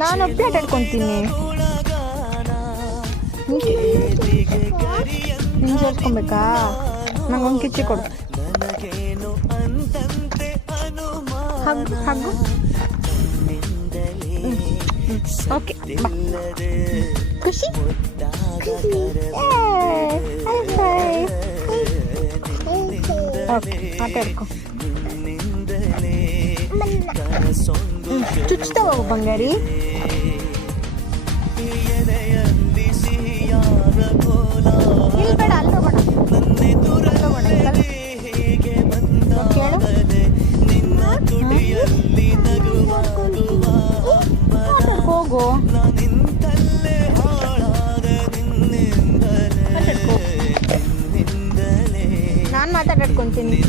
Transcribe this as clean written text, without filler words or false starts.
ನಾನು ಒಬ್ಬಳೇ ಆಟ ಆಡ್ಕೊತೀನಿ. ನೀನು ಸೇರ್ಸ್ಕೊಬೇಕಾ? ನಂಗೊಂದು ಕಿಚ್ಚಿ ಕೊಡು. ಹಗ್ಗು ಹಗ್ಗು. ಓಕೆ ಬಾ. ಖುಷಿ ಓಕೆ ಆಟ ಆಡ್ಕೊ. ಚುಚ್ತಾ ಹೋಗು ಬಂಗಾರಿ. ಇಲ್ಲಿ ಬೇಡ, ಅಲ್ಲಿ ಹೋಗೋಣ. ಹೋಗು. ನಾನು ಮಾತಾಡ್ಕೊಂತೀನಿ.